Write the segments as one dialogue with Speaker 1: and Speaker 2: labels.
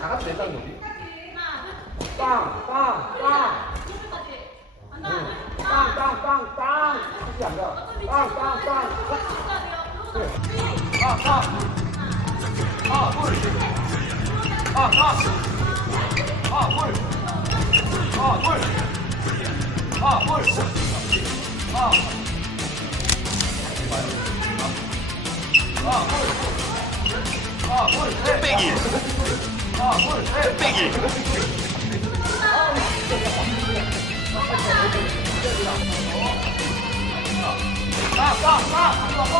Speaker 1: 작아도 된다는 거지. 빵, 빵, 빵. 응. 빵, 빵, 빵, 빵. 하지 않아. 빵, 빵, 빵. 그래. 빵, 빵. 아, 물. 아, 아. 아, 물. 아, 물. 아, 물. 아. 아, 물. 아, 물. 네. 빼기 아. 빼기 빵, 빵, 빵. 안 먹어.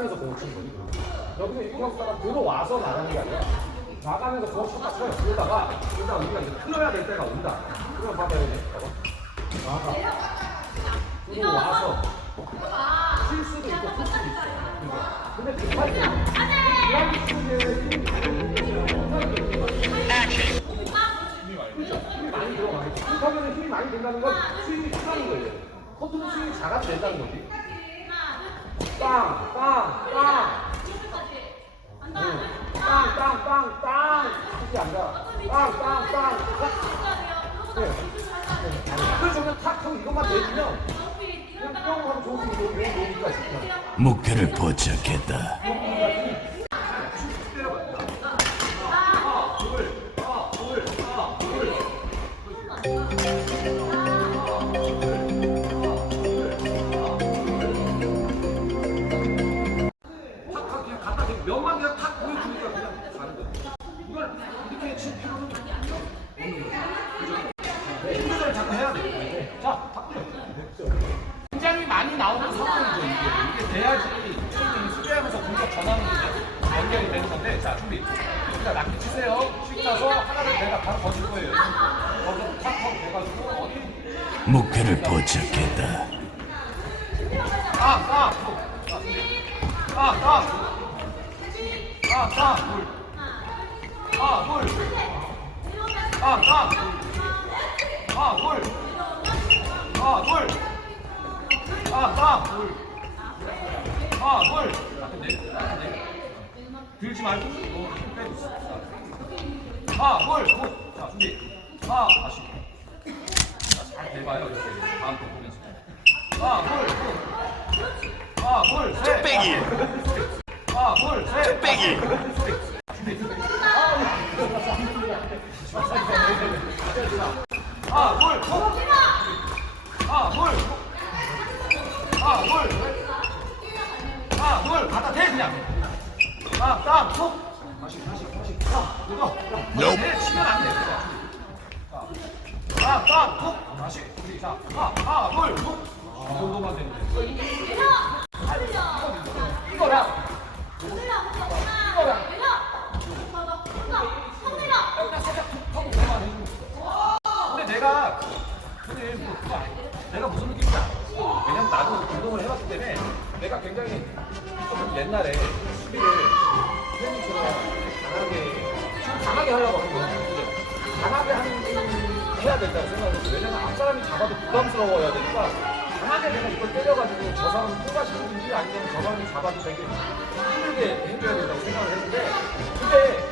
Speaker 1: 나가면서 공을 치는 거지. 여기서 이경수가 들어와서 나가는 게 아니라 나가면서 공을 쳤다 쳐요. 그러다가 그러다가 우리가 이제 틀어야 될 때가 온다. 그럼 봐봐요. 이제. 봐봐. 나가. 들어와서 칠 수도 있고 풀 수도 있어. 근데 급할 때
Speaker 2: 이런
Speaker 1: 힘이 많이 들어가겠지. 급하면 힘이 많이 된다는 건 스윙이 크다는 거예요. 커트는 스윙이 작아도 된다는 거지. 빵, 빵, 빵. 응. 빵, 빵.
Speaker 3: 목표를 포착했다
Speaker 1: 연결이 되는 건데, 자, 준비. 일단 낙기 치세요. 씩 가서 하나를 내가 바로 거실 거예요. 거기서 탁 하고 돼가지고 어디?
Speaker 3: 목표를 포착했다.
Speaker 1: 아, 아, 아, 아, 아, 아, 물, 아, 물, 아, 아, 아, 물, 아, 물, 아, 아, 물, 아, 물. 아, 근데, 아, 근데 들지 말고. 아, 물, 물. 자, 준비. 아, 다시. 자, 잘 대봐요 이렇게 다음 거 보면서. 아, 물, 물. 아, 물, 셋. 빼기 아, 물, 셋. 빼기 아, 물, 톡. 아, 물. 아, 물. 아, 땀, 톡. 다시, 다시, 다시. 아, 이거. Nope. 대, 치면 안 돼. 자. 아, 땀, 톡. 다시. 자. 아, 아, 물, 톡. 이 정도만 돼. 이거랑. 이거랑. 근데 내가 근데 뭐 그거 아니야. 내가 무슨 느낌인지 알아. 왜냐면 나도 운동을 해봤기 때문에 내가 굉장히 조금 옛날에 수비를 강하게 강하게 하려고 하는. 근데 강하게 하는 해야 된다고 했어. 왜냐면 앞사람이 잡아도 부담스러워야 되니까 강하게 내가 이걸 때려가지고 저 사람을 통과시키든지 아니면 저 사람이 잡아도 되게 힘들게 해줘야 된다고 생각을 했는데 근데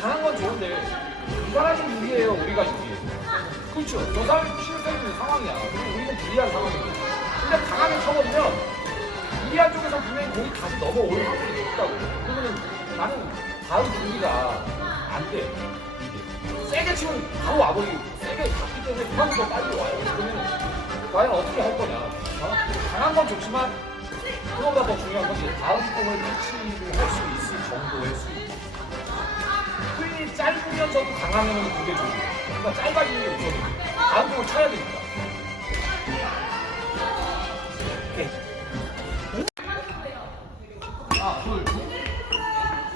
Speaker 1: 강한 건 좋은데 이 사람이 유리해요 우리가 유리해요 그렇죠 저 사람이 치를 때리는 상황이야 우리는 불리한 상황이고 근데 강하게 쳐버리면 유리한 쪽에서 분명히 공이 다시 넘어올 확률이 높다고 그러면 다음 분위기가 안 돼 이게 세게 치면 바로 와버리고 세게 갔기 때문에 그만큼 더 빨리 와요 그러면 과연 어떻게 할 거냐 어? 강한 건 좋지만 그거보다 더 중요한 것이 다음 공을 캐치를 할 수 있을 정도의 수위 스윙이 짧으면서도 강하면 그게 좋은 거야. 그러니까 짧아지는 게 우선이고 다음 공을 쳐야 되니까. 오케이. 아, 둘,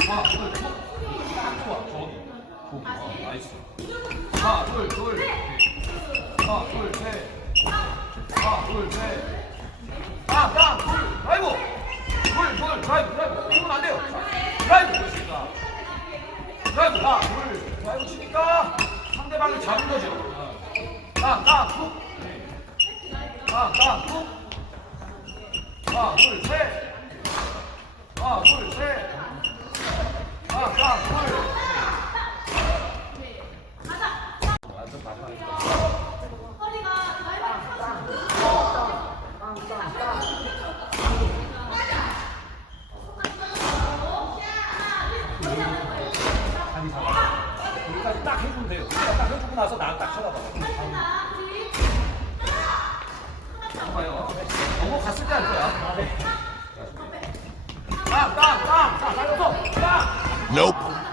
Speaker 1: 아, 둘, 저기. 고기. 어, 나이스. 하나, 둘, 둘. 하나, 둘, 셋. 하나, 둘, 셋. 땅, 땅, 둘. 아이고. 둘, 둘, 드라이브, 드라이브. 이건 안 돼요. 자, 드라이브. 그렇습니다. 드라이브, 하나, 둘. 드라이브 치니까 상대방을 잡은 거죠. 어. 땅, 땅, 툭. 땅, 땅, 툭. 하나, 둘, 셋. 하나, 둘, 셋. 하나, 땅, 둘. 완전 마지막이다. 아니 잠깐. 여기까지 딱 해주면 돼요. 나서 나 딱 쳐다봐. 봐요. 넘어 갔을 때할 거야. 땅, 땅, 땅, 자, 살려서
Speaker 3: 땅, Nope. 딱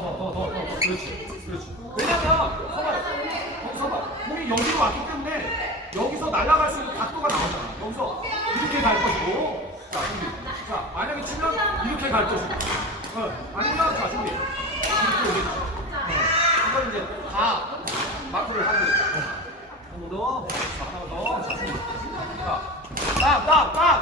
Speaker 1: 더더더더더더 그렇지 그렇지 왜냐면 서봐 서봐 공이 여기로 왔기 때문에 여기서 날아갈 수 있는 각도가 나오잖아 여기서 이렇게 갈 것이고 자 준비 자 만약에 치면 이렇게 갈 것이고 어, 아니면 자 준비 이렇게 오겠지 어, 이걸 이제 다 마크를 하는 거지 한번 더, 자, 하나 더, 자, 준비. 자, 딱, 딱, 딱,